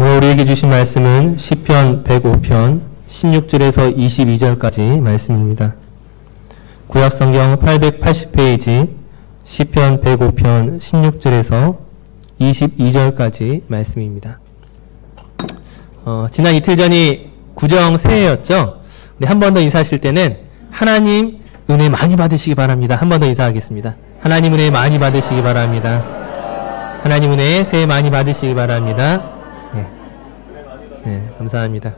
오늘 우리에게 주신 말씀은 시편 105편 16절에서 22절까지 말씀입니다. 구약성경 880페이지 시편 105편 16절에서 22절까지 말씀입니다. 지난 이틀 전이 구정새해였죠. 우리 한 번 더 인사하실 때는 하나님 은혜 많이 받으시기 바랍니다. 한 번 더 인사하겠습니다. 하나님 은혜 많이 받으시기 바랍니다. 하나님 은혜 새해 많이 받으시기 바랍니다. 네, 감사합니다.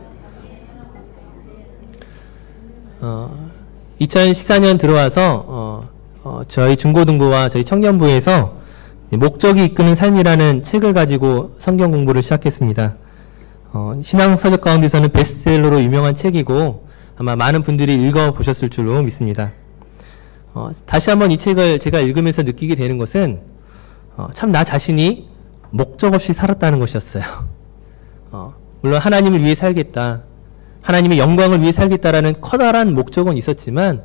2014년 들어와서 저희 중고등부와 저희 청년부에서 목적이 이끄는 삶이라는 책을 가지고 성경 공부를 시작했습니다. 신앙 서적 가운데서는 베스트셀러로 유명한 책이고 아마 많은 분들이 읽어보셨을 줄로 믿습니다. 다시 한번 이 책을 제가 읽으면서 느끼게 되는 것은 참 나 자신이 목적 없이 살았다는 것이었어요. 물론 하나님을 위해 살겠다, 하나님의 영광을 위해 살겠다라는 커다란 목적은 있었지만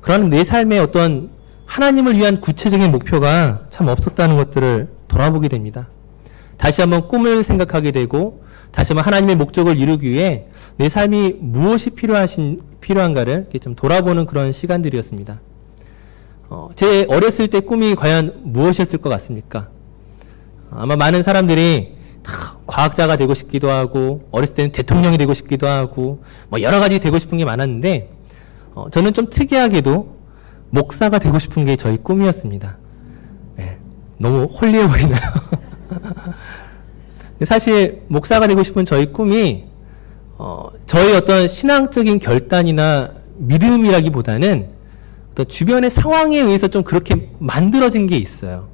그러나 내 삶의 어떤 하나님을 위한 구체적인 목표가 참 없었다는 것들을 돌아보게 됩니다. 다시 한번 꿈을 생각하게 되고 다시 한번 하나님의 목적을 이루기 위해 내 삶이 무엇이 필요한가를 이렇게 좀 돌아보는 그런 시간들이었습니다. 제 어렸을 때 꿈이 과연 무엇이었을 것 같습니까? 아마 많은 사람들이 다 과학자가 되고 싶기도 하고 어렸을 때는 대통령이 되고 싶기도 하고 뭐 여러 가지 되고 싶은 게 많았는데 저는 좀 특이하게도 목사가 되고 싶은 게 저희 꿈이었습니다. 네, 너무 홀리해 보이나요? 사실 목사가 되고 싶은 저희 꿈이 저희 어떤 신앙적인 결단이나 믿음이라기보다는 어떤 주변의 상황에 의해서 좀 그렇게 만들어진 게 있어요.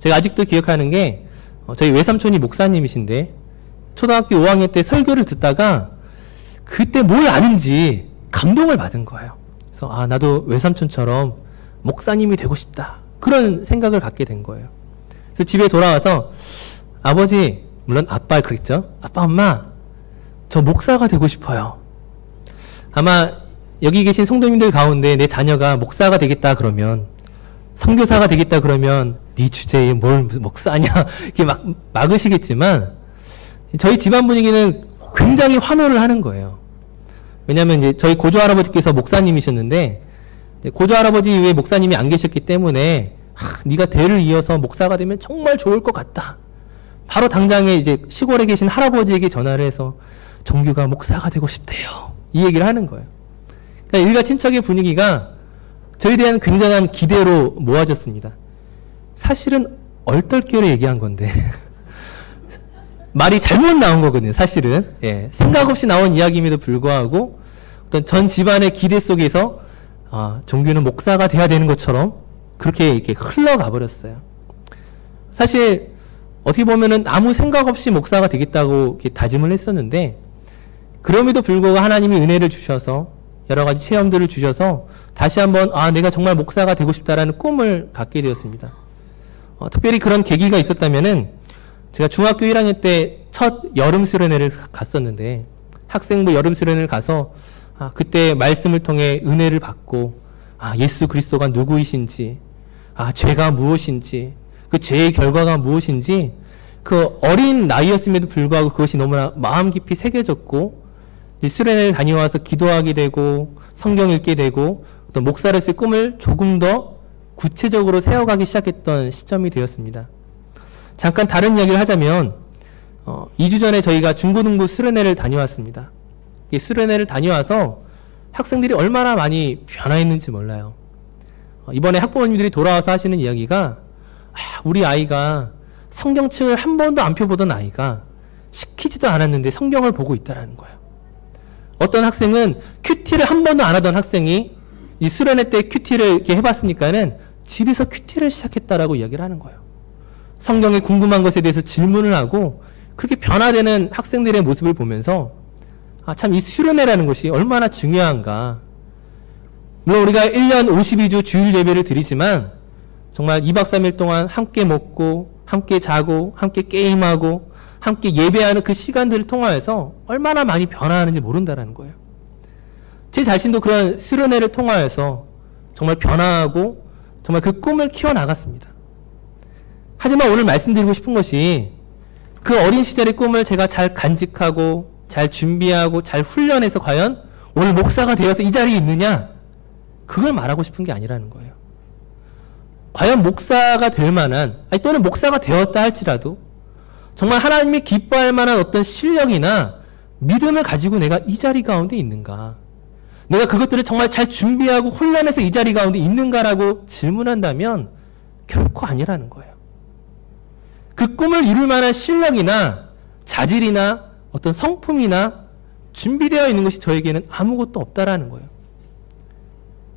제가 아직도 기억하는 게 저희 외삼촌이 목사님이신데 초등학교 5학년 때 설교를 듣다가 그때 뭘 아는지 감동을 받은 거예요. 그래서 나도 외삼촌처럼 목사님이 되고 싶다, 그런 생각을 갖게 된 거예요. 그래서 집에 돌아와서 아버지, 물론 아빠 그랬죠. 아빠, 엄마, 저 목사가 되고 싶어요. 아마 여기 계신 성도님들 가운데 내 자녀가 목사가 되겠다 그러면, 선교사가 되겠다 그러면 네 주제에 뭘 목사냐 이렇게 막으시겠지만 저희 집안 분위기는 굉장히 환호를 하는 거예요. 왜냐하면 이제 저희 고조 할아버지께서 목사님이셨는데 고조 할아버지 이후에 목사님이 안 계셨기 때문에 네가 대를 이어서 목사가 되면 정말 좋을 것 같다. 바로 당장에 이제 시골에 계신 할아버지에게 전화를 해서 종규가 목사가 되고 싶대요, 이 얘기를 하는 거예요. 그러니까 일가 친척의 분위기가 저에 대한 굉장한 기대로 모아졌습니다. 사실은 얼떨결에 얘기한 건데 말이 잘못 나온 거거든요. 사실은 생각 없이 나온 이야기임에도 불구하고 어떤 전 집안의 기대 속에서 종규는 목사가 돼야 되는 것처럼 그렇게 이렇게 흘러가 버렸어요. 사실 어떻게 보면은 아무 생각 없이 목사가 되겠다고 이렇게 다짐을 했었는데 그럼에도 불구하고 하나님이 은혜를 주셔서 여러 가지 체험들을 주셔서 다시 한번 내가 정말 목사가 되고 싶다라는 꿈을 갖게 되었습니다. 특별히 그런 계기가 있었다면은 제가 중학교 1학년 때 첫 여름 수련회를 갔었는데 학생부 여름 수련회를 가서 그때 말씀을 통해 은혜를 받고 예수 그리스도가 누구이신지, 죄가 무엇인지, 그 죄의 결과가 무엇인지 그 어린 나이였음에도 불구하고 그것이 너무나 마음 깊이 새겨졌고 수련회를 다녀와서 기도하게 되고 성경 읽게 되고 또 목사로서의 꿈을 조금 더 구체적으로 세워가기 시작했던 시점이 되었습니다. 잠깐 다른 이야기를 하자면 2주 전에 저희가 중고등부 수련회를 다녀왔습니다. 이 수련회를 다녀와서 학생들이 얼마나 많이 변화했는지 몰라요. 이번에 학부모님들이 돌아와서 하시는 이야기가 우리 아이가 성경책을 한 번도 안 펴보던 아이가 시키지도 않았는데 성경을 보고 있다는 거예요. 어떤 학생은 큐티를 한 번도 안 하던 학생이 이 수련회 때 큐티를 이렇게 해봤으니까는 집에서 큐티를 시작했다라고 이야기를 하는 거예요. 성경에 궁금한 것에 대해서 질문을 하고 그렇게 변화되는 학생들의 모습을 보면서 참 이 수련회라는 것이 얼마나 중요한가. 물론 우리가 1년 52주 주일 예배를 드리지만 정말 2박 3일 동안 함께 먹고 함께 자고 함께 게임하고 함께 예배하는 그 시간들을 통하여서 얼마나 많이 변화하는지 모른다는 거예요. 제 자신도 그런 수련회를 통하여서 정말 변화하고 정말 그 꿈을 키워나갔습니다. 하지만 오늘 말씀드리고 싶은 것이 그 어린 시절의 꿈을 제가 잘 간직하고 잘 준비하고 잘 훈련해서 과연 오늘 목사가 되어서 이 자리에 있느냐? 그걸 말하고 싶은 게 아니라는 거예요. 과연 목사가 될 만한, 또는 목사가 되었다 할지라도 정말 하나님이 기뻐할 만한 어떤 실력이나 믿음을 가지고 내가 이 자리 가운데 있는가? 내가 그것들을 정말 잘 준비하고 훈련해서 이 자리 가운데 있는가라고 질문한다면 결코 아니라는 거예요. 그 꿈을 이룰 만한 실력이나 자질이나 어떤 성품이나 준비되어 있는 것이 저에게는 아무것도 없다라는 거예요.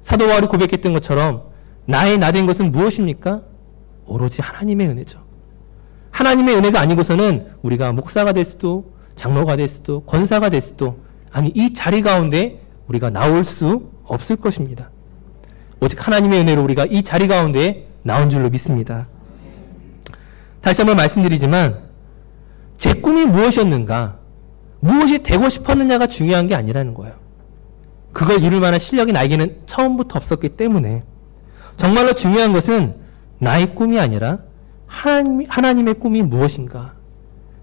사도 바울이 고백했던 것처럼 나의 나된 것은 무엇입니까? 오로지 하나님의 은혜죠. 하나님의 은혜가 아니고서는 우리가 목사가 될 수도 장로가 될 수도 권사가 될 수도 이 자리 가운데 우리가 나올 수 없을 것입니다. 오직 하나님의 은혜로 우리가 이 자리 가운데 나온 줄로 믿습니다. 다시 한번 말씀드리지만 제 꿈이 무엇이었는가, 무엇이 되고 싶었느냐가 중요한 게 아니라는 거예요. 그걸 이룰 만한 실력이 나에게는 처음부터 없었기 때문에 정말로 중요한 것은 나의 꿈이 아니라 하나님의 꿈이 무엇인가,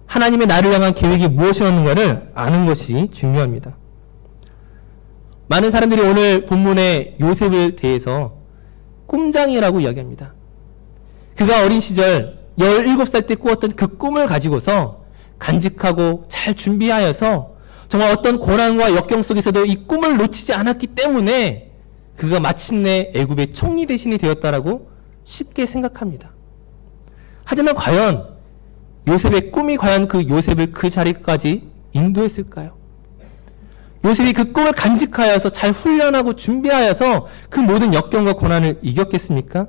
하나님의 나를 향한 계획이 무엇이었는가를 아는 것이 중요합니다. 많은 사람들이 오늘 본문의 요셉에 대해서 꿈장이라고 이야기합니다. 그가 어린 시절 17살 때 꾸었던 그 꿈을 가지고서 간직하고 잘 준비하여서 정말 어떤 고난과 역경 속에서도 이 꿈을 놓치지 않았기 때문에 그가 마침내 애굽의 총리 대신이 되었다라고 쉽게 생각합니다. 하지만 과연 요셉의 꿈이 과연 그 요셉을 그 자리까지 인도했을까요? 요셉이 그 꿈을 간직하여서 잘 훈련하고 준비하여서 그 모든 역경과 고난을 이겼겠습니까?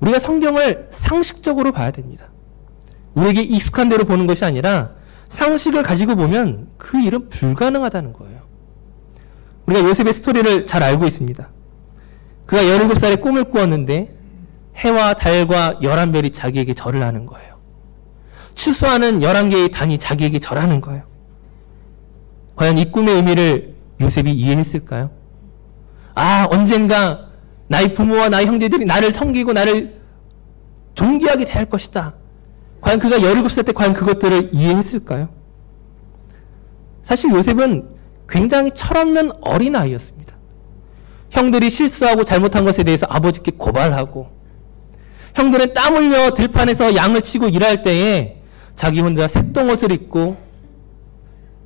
우리가 성경을 상식적으로 봐야 됩니다. 우리에게 익숙한 대로 보는 것이 아니라 상식을 가지고 보면 그 일은 불가능하다는 거예요. 우리가 요셉의 스토리를 잘 알고 있습니다. 그가 17살에 꿈을 꾸었는데 해와 달과 11별이 자기에게 절을 하는 거예요. 추수하는 11개의 단이 자기에게 절하는 거예요. 과연 이 꿈의 의미를 요셉이 이해했을까요? 언젠가 나의 부모와 나의 형제들이 나를 섬기고 나를 존귀하게 대할 것이다. 과연 그가 17살 때 과연 그것들을 이해했을까요? 사실 요셉은 굉장히 철없는 어린아이였습니다. 형들이 실수하고 잘못한 것에 대해서 아버지께 고발하고, 형들은 땀 흘려 들판에서 양을 치고 일할 때에 자기 혼자 색동옷을 입고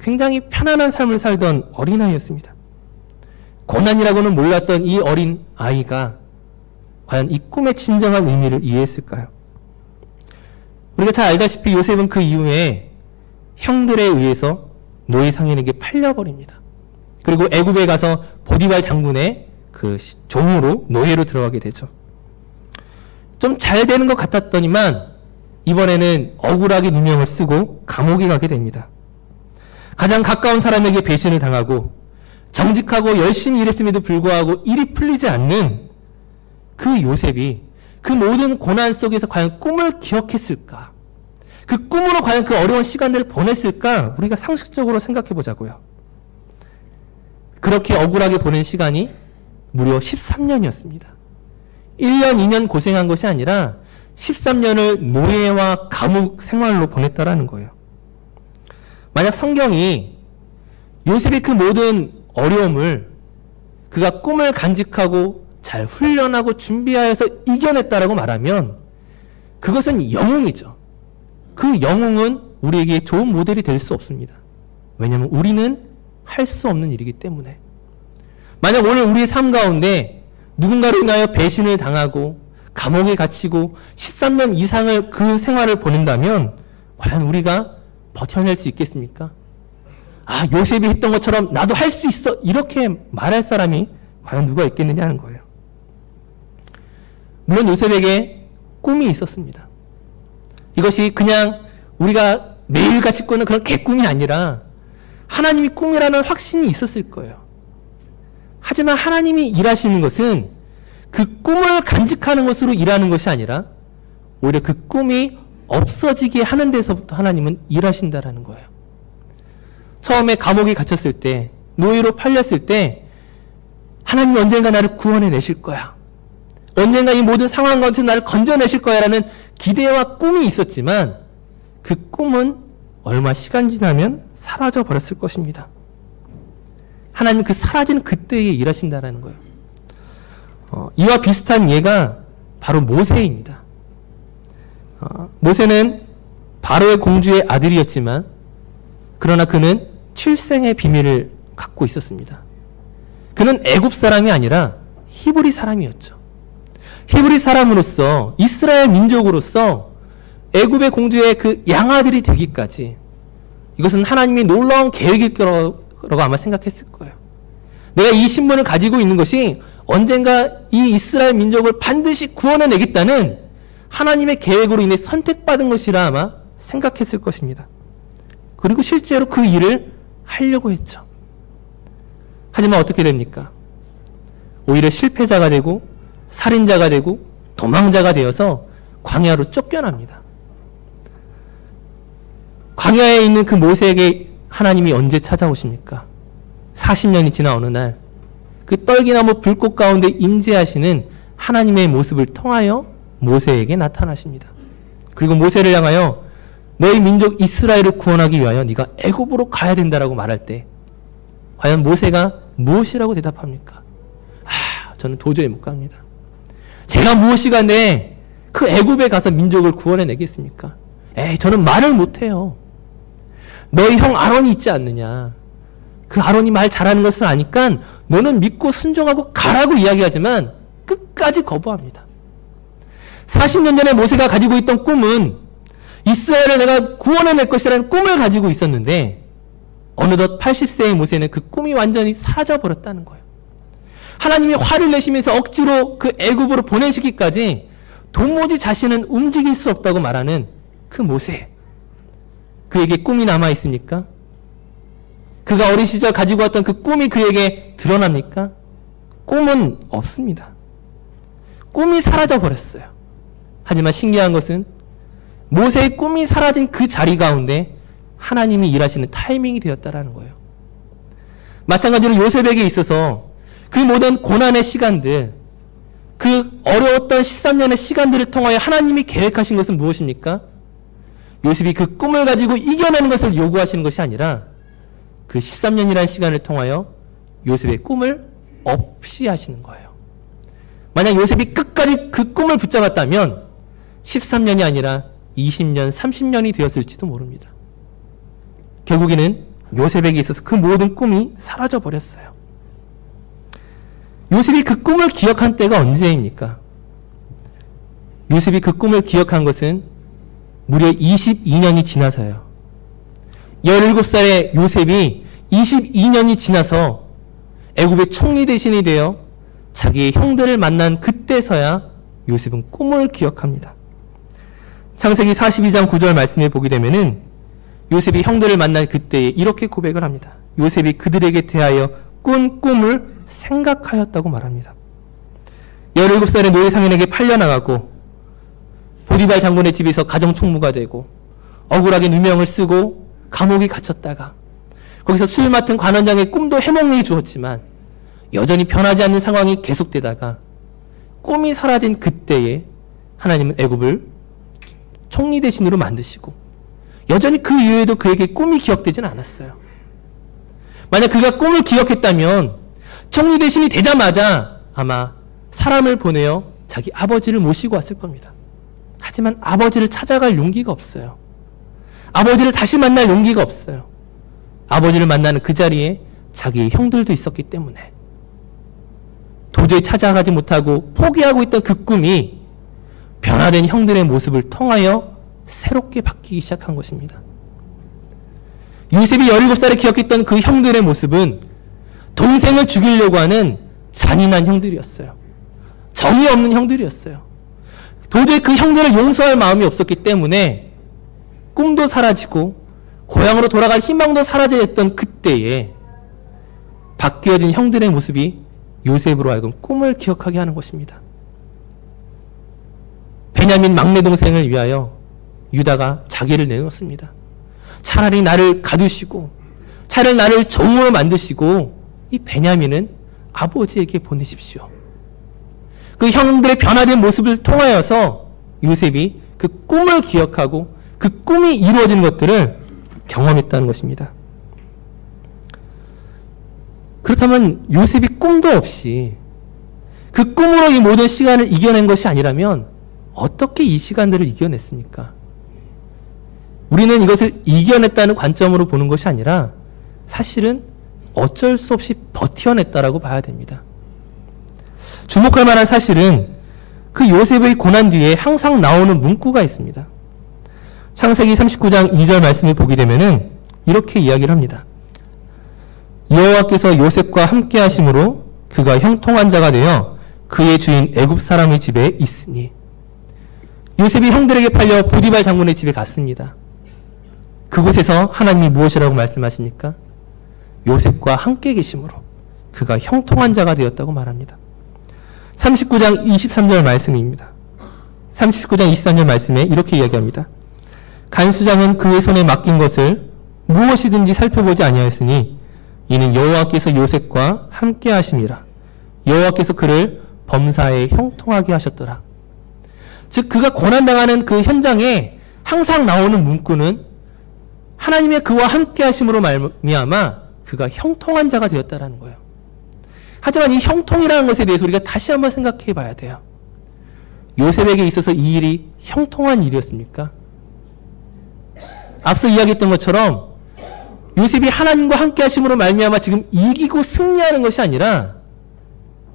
굉장히 편안한 삶을 살던 어린아이였습니다. 고난이라고는 몰랐던 이 어린 아이가 과연 이 꿈의 진정한 의미를 이해했을까요? 우리가 잘 알다시피 요셉은 그 이후에 형들에 의해서 노예 상인에게 팔려버립니다. 그리고 애굽에 가서 보디발 장군의 그 종으로 노예로 들어가게 되죠. 좀 잘 되는 것 같았더니만 이번에는 억울하게 누명을 쓰고 감옥에 가게 됩니다. 가장 가까운 사람에게 배신을 당하고 정직하고 열심히 일했음에도 불구하고 일이 풀리지 않는 그 요셉이 그 모든 고난 속에서 과연 꿈을 기억했을까? 그 꿈으로 과연 그 어려운 시간들을 보냈을까? 우리가 상식적으로 생각해 보자고요. 그렇게 억울하게 보낸 시간이 무려 13년이었습니다. 1년, 2년 고생한 것이 아니라 13년을 노예와 감옥 생활로 보냈다라는 거예요. 만약 성경이 요셉의 그 모든 어려움을 그가 꿈을 간직하고 잘 훈련하고 준비하여서 이겨냈다라고 말하면 그것은 영웅이죠. 그 영웅은 우리에게 좋은 모델이 될 수 없습니다. 왜냐하면 우리는 할 수 없는 일이기 때문에. 만약 오늘 우리의 삶 가운데 누군가로 인하여 배신을 당하고 감옥에 갇히고 13년 이상을 그 생활을 보낸다면 과연 우리가 버텨낼 수 있겠습니까? 요셉이 했던 것처럼 나도 할 수 있어, 이렇게 말할 사람이 과연 누가 있겠느냐 하는 거예요. 물론 요셉에게 꿈이 있었습니다. 이것이 그냥 우리가 매일같이 꾸는 그런 개꿈이 아니라 하나님이 꿈이라는 확신이 있었을 거예요. 하지만 하나님이 일하시는 것은 그 꿈을 간직하는 것으로 일하는 것이 아니라 오히려 그 꿈이 없어지게 하는 데서부터 하나님은 일하신다라는 거예요. 처음에 감옥에 갇혔을 때, 노예로 팔렸을 때 하나님이 언젠가 나를 구원해 내실 거야. 언젠가 이 모든 상황 가운데서 나를 건져내실 거야 라는 기대와 꿈이 있었지만 그 꿈은 얼마 시간 지나면 사라져 버렸을 것입니다. 하나님은 그 사라진 그때에 일하신다라는 거예요. 이와 비슷한 예가 바로 모세입니다. 모세는 바로의 공주의 아들이었지만 그러나 그는 출생의 비밀을 갖고 있었습니다. 그는 애굽 사람이 아니라 히브리 사람이었죠. 히브리 사람으로서 이스라엘 민족으로서 애굽의 공주의 그 양아들이 되기까지 이것은 하나님의 놀라운 계획일 거라고 아마 생각했을 거예요. 내가 이 신분을 가지고 있는 것이 언젠가 이 이스라엘 민족을 반드시 구원해내겠다는 하나님의 계획으로 인해 선택받은 것이라 아마 생각했을 것입니다. 그리고 실제로 그 일을 하려고 했죠. 하지만 어떻게 됩니까? 오히려 실패자가 되고 살인자가 되고 도망자가 되어서 광야로 쫓겨납니다. 광야에 있는 그 모세에게 하나님이 언제 찾아오십니까? 40년이 지나 어느 날 그 떨기나무 불꽃 가운데 임재하시는 하나님의 모습을 통하여 모세에게 나타나십니다. 그리고 모세를 향하여 너희 민족 이스라엘을 구원하기 위하여 네가 애굽으로 가야 된다라고 말할 때 과연 모세가 무엇이라고 대답합니까? 저는 도저히 못 갑니다. 제가 무엇이간에 그 애굽에 가서 민족을 구원해내겠습니까? 저는 말을 못해요. 너희 형 아론이 있지 않느냐. 그 아론이 말 잘하는 것을 아니까 너는 믿고 순종하고 가라고 이야기하지만 끝까지 거부합니다. 40년 전에 모세가 가지고 있던 꿈은 이스라엘을 내가 구원해낼 것이라는 꿈을 가지고 있었는데 어느덧 80세의 모세는 그 꿈이 완전히 사라져버렸다는 거예요. 하나님이 화를 내시면서 억지로 그 애굽으로 보내시기까지 도무지 자신은 움직일 수 없다고 말하는 그 모세. 그에게 꿈이 남아있습니까? 그가 어린 시절 가지고 왔던 그 꿈이 그에게 드러납니까? 꿈은 없습니다. 꿈이 사라져버렸어요. 하지만 신기한 것은 모세의 꿈이 사라진 그 자리 가운데 하나님이 일하시는 타이밍이 되었다라는 거예요. 마찬가지로 요셉에게 있어서 그 모든 고난의 시간들, 그 어려웠던 13년의 시간들을 통하여 하나님이 계획하신 것은 무엇입니까? 요셉이 그 꿈을 가지고 이겨내는 것을 요구하시는 것이 아니라 그 13년이라는 시간을 통하여 요셉의 꿈을 없이 하시는 거예요. 만약 요셉이 끝까지 그 꿈을 붙잡았다면 13년이 아니라 20년, 30년이 되었을지도 모릅니다. 결국에는 요셉에게 있어서 그 모든 꿈이 사라져 버렸어요. 요셉이 그 꿈을 기억한 때가 언제입니까? 요셉이 그 꿈을 기억한 것은 무려 22년이 지나서요. 17살의 요셉이 22년이 지나서 애굽의 총리 대신이 되어 자기의 형들을 만난 그때서야 요셉은 꿈을 기억합니다. 창세기 42장 9절 말씀을 보게 되면은 요셉이 형들을 만난 그때에 이렇게 고백을 합니다. 요셉이 그들에게 대하여 꾼 꿈을 생각하였다고 말합니다. 17살의 노예상인에게 팔려나가고 보디발 장군의 집에서 가정총무가 되고 억울하게 누명을 쓰고 감옥에 갇혔다가 거기서 술 맡은 관원장의 꿈도 해몽해 주었지만 여전히 변하지 않는 상황이 계속되다가 꿈이 사라진 그때에 하나님은 애굽을 총리 대신으로 만드시고 여전히 그 이후에도 그에게 꿈이 기억되진 않았어요. 만약 그가 꿈을 기억했다면 총리 대신이 되자마자 아마 사람을 보내어 자기 아버지를 모시고 왔을 겁니다. 하지만 아버지를 찾아갈 용기가 없어요. 아버지를 다시 만날 용기가 없어요. 아버지를 만나는 그 자리에 자기의 형들도 있었기 때문에 도저히 찾아가지 못하고 포기하고 있던 그 꿈이 변화된 형들의 모습을 통하여 새롭게 바뀌기 시작한 것입니다. 요셉이 17살에 기억했던 그 형들의 모습은 동생을 죽이려고 하는 잔인한 형들이었어요. 정이 없는 형들이었어요. 도저히 그 형들을 용서할 마음이 없었기 때문에 꿈도 사라지고 고향으로 돌아갈 희망도 사라져 있던 그때에 바뀌어진 형들의 모습이 요셉으로 하여금 꿈을 기억하게 하는 것입니다. 베냐민 막내 동생을 위하여 유다가 자기를 내놓습니다. 차라리 나를 가두시고 차라리 나를 종으로 만드시고 이 베냐민은 아버지에게 보내십시오. 그 형들의 변화된 모습을 통하여서 요셉이 그 꿈을 기억하고 그 꿈이 이루어지는 것들을 경험했다는 것입니다. 그렇다면 요셉이 꿈도 없이 그 꿈으로 이 모든 시간을 이겨낸 것이 아니라면 어떻게 이 시간들을 이겨냈습니까? 우리는 이것을 이겨냈다는 관점으로 보는 것이 아니라 사실은 어쩔 수 없이 버텨냈다라고 봐야 됩니다. 주목할 만한 사실은 그 요셉의 고난 뒤에 항상 나오는 문구가 있습니다. 창세기 39장 2절 말씀을 보게 되면은 이렇게 이야기를 합니다. 여호와께서 요셉과 함께 하심으로 그가 형통한 자가 되어 그의 주인 애굽 사람의 집에 있으니. 요셉이 형들에게 팔려 보디발 장군의 집에 갔습니다. 그곳에서 하나님이 무엇이라고 말씀하십니까? 요셉과 함께 계심으로 그가 형통한 자가 되었다고 말합니다. 39장 23절 말씀입니다. 39장 23절 말씀에 이렇게 이야기합니다. 간수장은 그의 손에 맡긴 것을 무엇이든지 살펴보지 아니하였으니 이는 여호와께서 요셉과 함께 하심이라. 여호와께서 그를 범사에 형통하게 하셨더라. 즉 그가 고난당하는 그 현장에 항상 나오는 문구는 하나님의 그와 함께 하심으로 말미암아 그가 형통한 자가 되었다라는 거예요. 하지만 이 형통이라는 것에 대해서 우리가 다시 한번 생각해 봐야 돼요. 요셉에게 있어서 이 일이 형통한 일이었습니까? 앞서 이야기했던 것처럼 요셉이 하나님과 함께 하심으로 말미암아 지금 이기고 승리하는 것이 아니라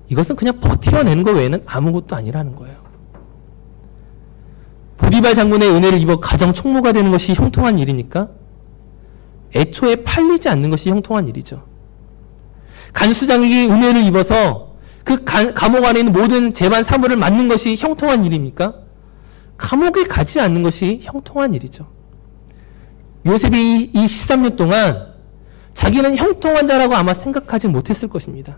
이것은 그냥 버텨내는 것 외에는 아무것도 아니라는 거예요. 보디발 장군의 은혜를 입어 가정 총무가 되는 것이 형통한 일입니까? 애초에 팔리지 않는 것이 형통한 일이죠. 간수장에게 은혜를 입어서 그 감옥 안에 있는 모든 재반 사물을 맡는 것이 형통한 일입니까? 감옥에 가지 않는 것이 형통한 일이죠. 요셉이 이 13년 동안 자기는 형통한 자라고 아마 생각하지 못했을 것입니다.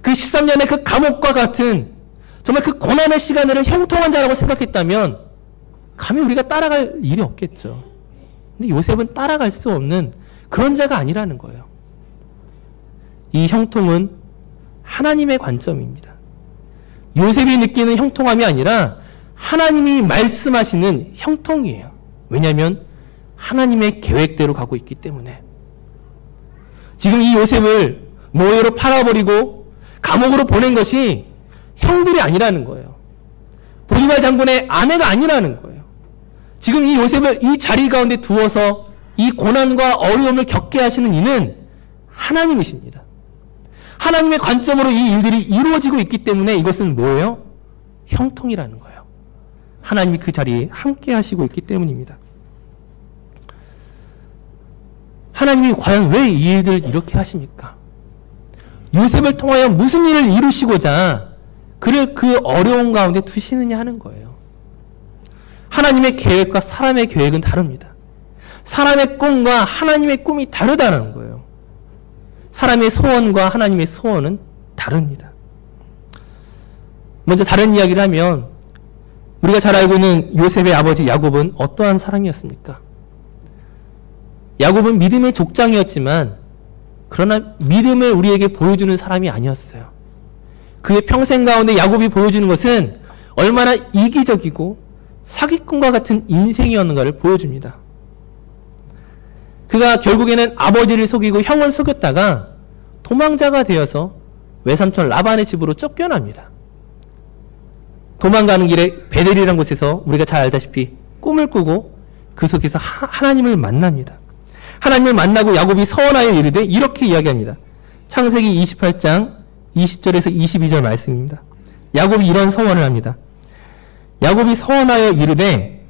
그 13년의 그 감옥과 같은 정말 그 고난의 시간을 형통한 자라고 생각했다면 감히 우리가 따라갈 일이 없겠죠. 근데 요셉은 따라갈 수 없는 그런 자가 아니라는 거예요. 이 형통은 하나님의 관점입니다. 요셉이 느끼는 형통함이 아니라 하나님이 말씀하시는 형통이에요. 왜냐하면 하나님의 계획대로 가고 있기 때문에. 지금 이 요셉을 노예로 팔아버리고 감옥으로 보낸 것이 형들이 아니라는 거예요. 보디발 장군의 아내가 아니라는 거예요. 지금 이 요셉을 이 자리 가운데 두어서 이 고난과 어려움을 겪게 하시는 이는 하나님이십니다. 하나님의 관점으로 이 일들이 이루어지고 있기 때문에 이것은 뭐예요? 형통이라는 거예요. 하나님이 그 자리에 함께 하시고 있기 때문입니다. 하나님이 과연 왜 이 일들을 이렇게 하십니까? 요셉을 통하여 무슨 일을 이루시고자 그를 그 어려운 가운데 두시느냐 하는 거예요. 하나님의 계획과 사람의 계획은 다릅니다. 사람의 꿈과 하나님의 꿈이 다르다는 거예요. 사람의 소원과 하나님의 소원은 다릅니다. 먼저 다른 이야기를 하면 우리가 잘 알고 있는 요셉의 아버지 야곱은 어떠한 사람이었습니까? 야곱은 믿음의 족장이었지만 그러나 믿음을 우리에게 보여주는 사람이 아니었어요. 그의 평생 가운데 야곱이 보여주는 것은 얼마나 이기적이고 사기꾼과 같은 인생이었는가를 보여줍니다. 그가 결국에는 아버지를 속이고 형을 속였다가 도망자가 되어서 외삼촌 라반의 집으로 쫓겨납니다. 도망가는 길에 베델이라는 곳에서 우리가 잘 알다시피 꿈을 꾸고 그 속에서 하나님을 만납니다. 하나님을 만나고 야곱이 서원하여 이르되 이렇게 이야기합니다. 창세기 28장 20절에서 22절 말씀입니다. 야곱이 이런 서원을 합니다. 야곱이 서원하여 이르되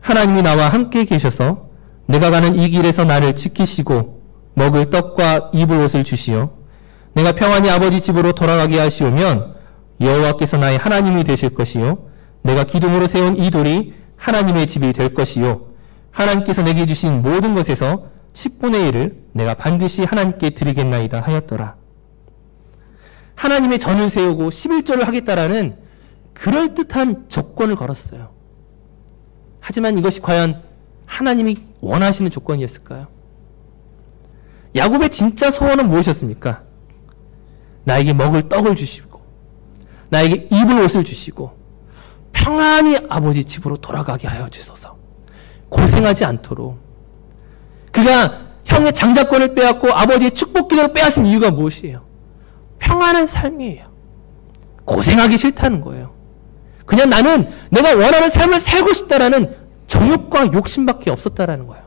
하나님이 나와 함께 계셔서 내가 가는 이 길에서 나를 지키시고 먹을 떡과 입을 옷을 주시어 내가 평안히 아버지 집으로 돌아가게 하시오면 여호와께서 나의 하나님이 되실 것이요 내가 기둥으로 세운 이 돌이 하나님의 집이 될 것이요 하나님께서 내게 주신 모든 것에서 10분의 1을 내가 반드시 하나님께 드리겠나이다 하였더라. 하나님의 전을 세우고 11조를 하겠다라는 그럴듯한 조건을 걸었어요. 하지만 이것이 과연 하나님이 원하시는 조건이었을까요? 야곱의 진짜 소원은 무엇이었습니까? 나에게 먹을 떡을 주시고 나에게 입을 옷을 주시고 평안히 아버지 집으로 돌아가게 하여 주소서. 고생하지 않도록. 그가 형의 장자권을 빼앗고 아버지의 축복 기도를 빼앗은 이유가 무엇이에요? 평안한 삶이에요. 고생하기 싫다는 거예요. 그냥 나는 내가 원하는 삶을 살고 싶다라는 정욕과 욕심밖에 없었다라는 거예요.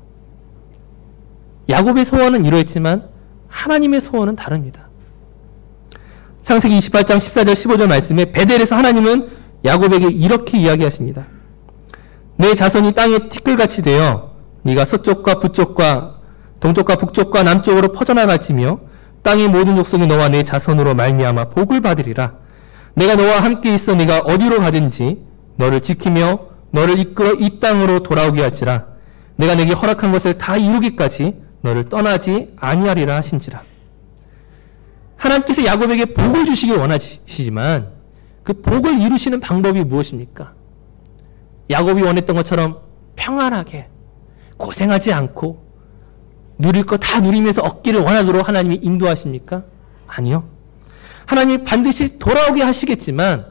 야곱의 소원은 이러했지만 하나님의 소원은 다릅니다. 창세기 28장 14절 15절 말씀에 베델에서 하나님은 야곱에게 이렇게 이야기하십니다. 내 자손이 땅에 티끌같이 되어 네가 서쪽과 북쪽과 동쪽과 북쪽과 남쪽으로 퍼져나갈지며 땅의 모든 족속이 너와 내 자손으로 말미암아 복을 받으리라. 내가 너와 함께 있어 네가 어디로 가든지 너를 지키며 너를 이끌어 이 땅으로 돌아오게 할지라. 내가 내게 허락한 것을 다 이루기까지 너를 떠나지 아니하리라 하신지라. 하나님께서 야곱에게 복을 주시길 원하시지만 그 복을 이루시는 방법이 무엇입니까? 야곱이 원했던 것처럼 평안하게 고생하지 않고 누릴 거 다 누리면서 얻기를 원하도록 하나님이 인도하십니까? 아니요. 하나님이 반드시 돌아오게 하시겠지만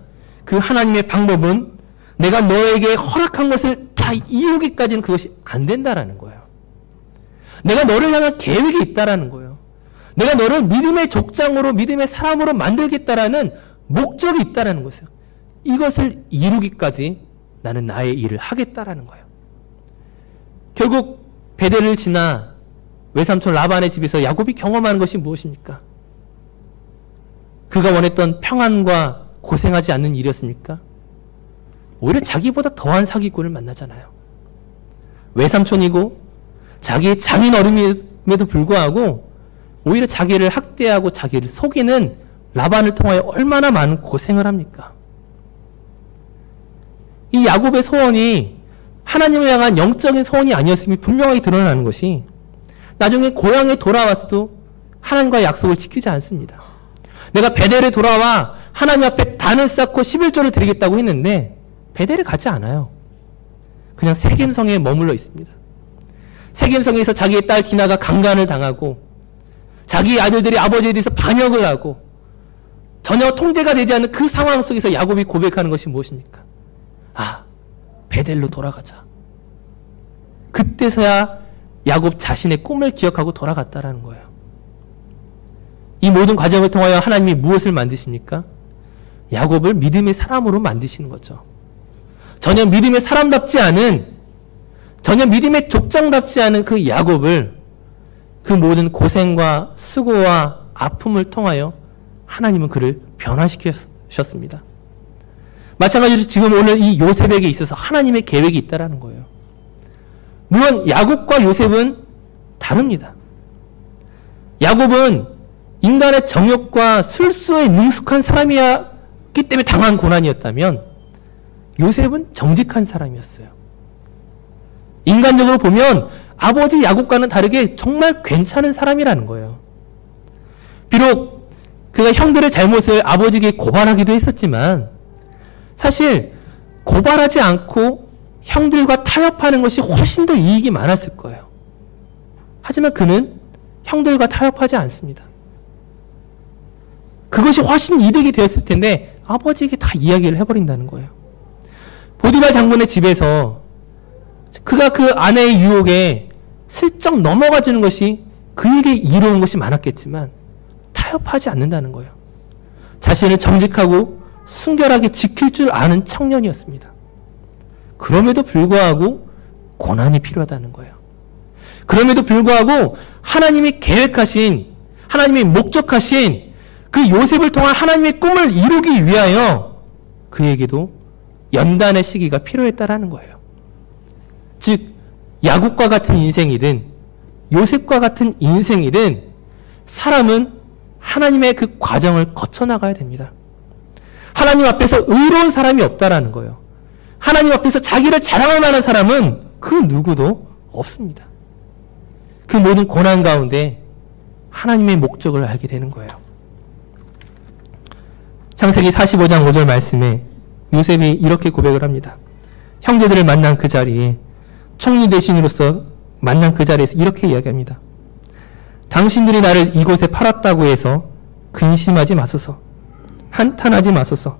그 하나님의 방법은 내가 너에게 허락한 것을 다 이루기까지는 그것이 안 된다라는 거예요. 내가 너를 향한 계획이 있다라는 거예요. 내가 너를 믿음의 족장으로 믿음의 사람으로 만들겠다라는 목적이 있다라는 것이에요. 이것을 이루기까지 나는 나의 일을 하겠다라는 거예요. 결국 베델을 지나 외삼촌 라반의 집에서 야곱이 경험하는 것이 무엇입니까? 그가 원했던 평안과 고생하지 않는 일이었습니까? 오히려 자기보다 더한 사기꾼을 만나잖아요. 외삼촌이고 자기의 장인 어림에도 불구하고 오히려 자기를 학대하고 자기를 속이는 라반을 통하여 얼마나 많은 고생을 합니까? 이 야곱의 소원이 하나님을 향한 영적인 소원이 아니었음이 분명하게 드러나는 것이 나중에 고향에 돌아와서도 하나님과의 약속을 지키지 않습니다. 내가 베델에 돌아와 하나님 앞에 단을 쌓고 11조를 드리겠다고 했는데 베델에 가지 않아요. 그냥 세겜성에 머물러 있습니다. 세겜성에서 자기의 딸 디나가 강간을 당하고 자기 아들들이 아버지에 대해서 반역을 하고 전혀 통제가 되지 않는 그 상황 속에서 야곱이 고백하는 것이 무엇입니까? 아, 베델로 돌아가자. 그때서야 야곱 자신의 꿈을 기억하고 돌아갔다라는 거예요. 이 모든 과정을 통하여 하나님이 무엇을 만드십니까? 야곱을 믿음의 사람으로 만드시는 거죠. 전혀 믿음의 사람답지 않은, 전혀 믿음의 족장답지 않은 그 야곱을 그 모든 고생과 수고와 아픔을 통하여 하나님은 그를 변화시키셨습니다. 마찬가지로 지금 오늘 이 요셉에게 있어서 하나님의 계획이 있다라는 거예요. 물론 야곱과 요셉은 다릅니다. 야곱은 인간의 정욕과 술수에 능숙한 사람이었기 때문에 당한 고난이었다면 요셉은 정직한 사람이었어요. 인간적으로 보면 아버지 야곱과는 다르게 정말 괜찮은 사람이라는 거예요. 비록 그가 형들의 잘못을 아버지에게 고발하기도 했었지만 사실 고발하지 않고 형들과 타협하는 것이 훨씬 더 이익이 많았을 거예요. 하지만 그는 형들과 타협하지 않습니다. 그것이 훨씬 이득이 되었을 텐데 아버지에게 다 이야기를 해버린다는 거예요. 보디발 장군의 집에서 그가 그 아내의 유혹에 슬쩍 넘어가 주는 것이 그에게 이로운 것이 많았겠지만 타협하지 않는다는 거예요. 자신을 정직하고 순결하게 지킬 줄 아는 청년이었습니다. 그럼에도 불구하고 고난이 필요하다는 거예요. 그럼에도 불구하고 하나님이 계획하신, 하나님이 목적하신 그 요셉을 통한 하나님의 꿈을 이루기 위하여 그에게도 연단의 시기가 필요했다라는 거예요. 즉 야곱과 같은 인생이든 요셉과 같은 인생이든 사람은 하나님의 그 과정을 거쳐나가야 됩니다. 하나님 앞에서 의로운 사람이 없다라는 거예요. 하나님 앞에서 자기를 자랑할 만한 사람은 그 누구도 없습니다. 그 모든 고난 가운데 하나님의 목적을 알게 되는 거예요. 창세기 45장 5절 말씀에 요셉이 이렇게 고백을 합니다. 형제들을 만난 그 자리에 총리 대신으로서 만난 그 자리에서 이렇게 이야기합니다. 당신들이 나를 이곳에 팔았다고 해서 근심하지 마소서. 한탄하지 마소서.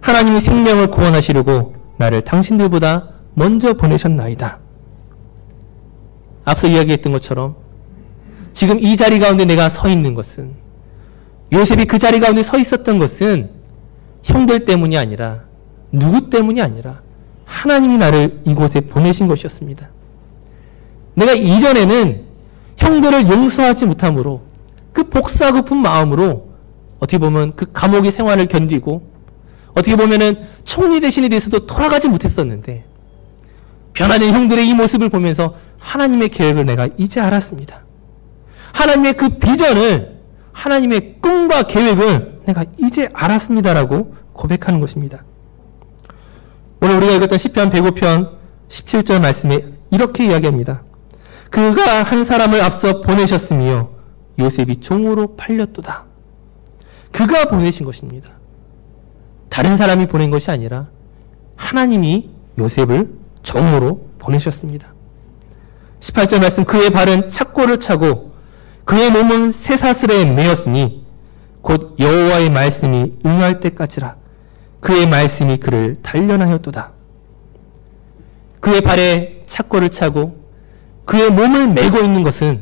하나님이 생명을 구원하시려고 나를 당신들보다 먼저 보내셨나이다. 앞서 이야기했던 것처럼 지금 이 자리 가운데 내가 서 있는 것은, 요셉이 그 자리 가운데 서 있었던 것은 형들 때문이 아니라, 누구 때문이 아니라 하나님이 나를 이곳에 보내신 것이었습니다. 내가 이전에는 형들을 용서하지 못함으로 그 복수하고픈 마음으로 어떻게 보면 그 감옥의 생활을 견디고 어떻게 보면은 총리 대신에 대해서도 돌아가지 못했었는데, 변화된 형들의 이 모습을 보면서 하나님의 계획을 내가 이제 알았습니다. 하나님의 그 비전을, 하나님의 꿈과 계획을 내가 이제 알았습니다라고 고백하는 것입니다. 오늘 우리가 읽었던 시편 105편 17절 말씀에 이렇게 이야기합니다. 그가 한 사람을 앞서 보내셨으며 요셉이 종으로 팔렸도다. 그가 보내신 것입니다. 다른 사람이 보낸 것이 아니라 하나님이 요셉을 종으로 보내셨습니다. 18절 말씀, 그의 발은 착고를 차고 그의 몸은 쇠사슬에 매였으니 곧 여호와의 말씀이 응할 때까지라. 그의 말씀이 그를 단련하였도다. 그의 발에 착고를 차고 그의 몸을 메고 있는 것은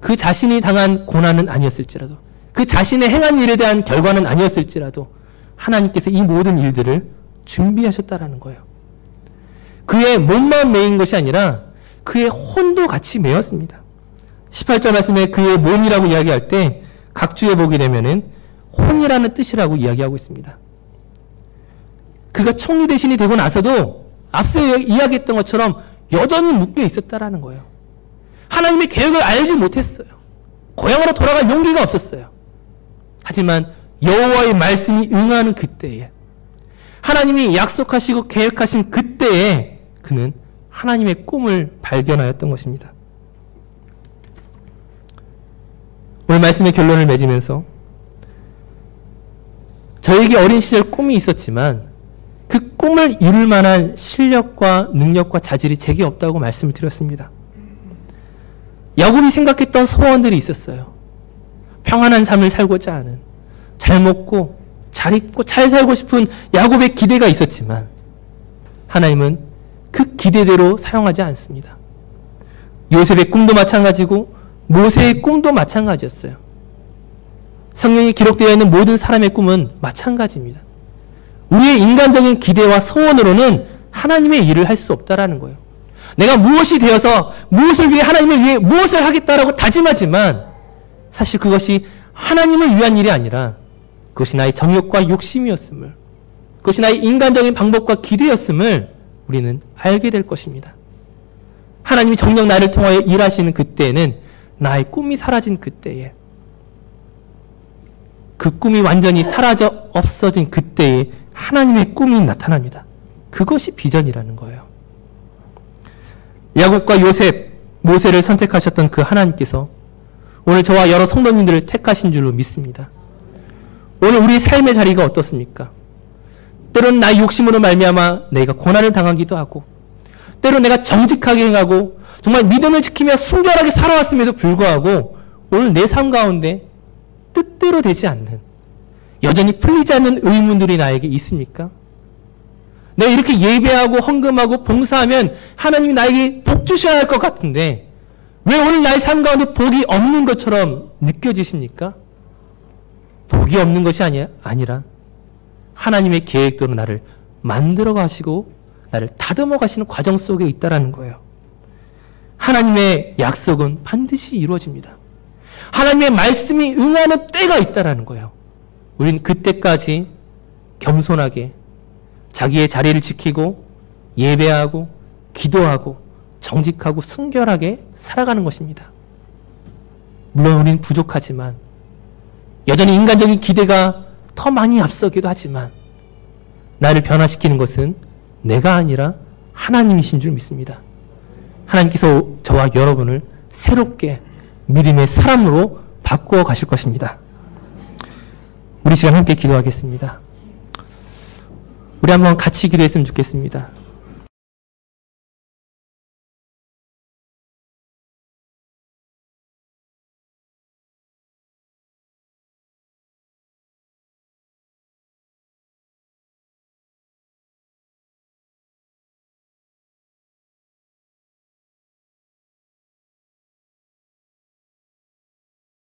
그 자신이 당한 고난은 아니었을지라도, 그 자신의 행한 일에 대한 결과는 아니었을지라도 하나님께서 이 모든 일들을 준비하셨다라는 거예요. 그의 몸만 메인 것이 아니라 그의 혼도 같이 메었습니다. 18절 말씀에 그의 몸이라고 이야기할 때 각주에 보게 되면은 혼이라는 뜻이라고 이야기하고 있습니다. 그가 총리 대신이 되고 나서도 앞서 이야기했던 것처럼 여전히 묶여 있었다라는 거예요. 하나님의 계획을 알지 못했어요. 고향으로 돌아갈 용기가 없었어요. 하지만 여호와의 말씀이 응하는 그때에, 하나님이 약속하시고 계획하신 그때에 그는 하나님의 꿈을 발견하였던 것입니다. 오늘 말씀의 결론을 맺으면서 저에게 어린 시절 꿈이 있었지만 그 꿈을 이룰 만한 실력과 능력과 자질이 제게 없다고 말씀을 드렸습니다. 야곱이 생각했던 소원들이 있었어요. 평안한 삶을 살고자 하는, 잘 먹고 잘 입고 잘 살고 싶은 야곱의 기대가 있었지만 하나님은 그 기대대로 사용하지 않습니다. 요셉의 꿈도 마찬가지고 모세의 꿈도 마찬가지였어요. 성경에 기록되어 있는 모든 사람의 꿈은 마찬가지입니다. 우리의 인간적인 기대와 소원으로는 하나님의 일을 할 수 없다라는 거예요. 내가 무엇이 되어서 무엇을 위해, 하나님을 위해 무엇을 하겠다라고 다짐하지만 사실 그것이 하나님을 위한 일이 아니라 그것이 나의 정욕과 욕심이었음을, 그것이 나의 인간적인 방법과 기대였음을 우리는 알게 될 것입니다. 하나님이 정녕 나를 통하여 일하시는 그때에는, 나의 꿈이 사라진 그때에, 그 꿈이 완전히 사라져 없어진 그때에 하나님의 꿈이 나타납니다. 그것이 비전이라는 거예요. 야곱과 요셉, 모세를 선택하셨던 그 하나님께서 오늘 저와 여러 성도님들을 택하신 줄로 믿습니다. 오늘 우리의 삶의 자리가 어떻습니까? 때로는 나의 욕심으로 말미암아 내가 고난을 당하기도 하고, 때로는 내가 정직하게 행하고 정말 믿음을 지키며 순결하게 살아왔음에도 불구하고 오늘 내 삶 가운데 뜻대로 되지 않는, 여전히 풀리지 않는 의문들이 나에게 있습니까? 내가 이렇게 예배하고 헌금하고 봉사하면 하나님이 나에게 복 주셔야 할 것 같은데 왜 오늘 나의 삶 가운데 복이 없는 것처럼 느껴지십니까? 복이 없는 것이 아니라 하나님의 계획대로 나를 만들어 가시고 나를 다듬어 가시는 과정 속에 있다라는 거예요. 하나님의 약속은 반드시 이루어집니다. 하나님의 말씀이 응하는 때가 있다라는 거예요. 우린 그때까지 겸손하게 자기의 자리를 지키고 예배하고 기도하고 정직하고 순결하게 살아가는 것입니다. 물론 우리는 부족하지만, 여전히 인간적인 기대가 더 많이 앞서기도 하지만 나를 변화시키는 것은 내가 아니라 하나님이신 줄 믿습니다. 하나님께서 저와 여러분을 새롭게 믿음의 사람으로 바꾸어 가실 것입니다. 우리 시간 함께 기도하겠습니다. 우리 한번 같이 기도했으면 좋겠습니다.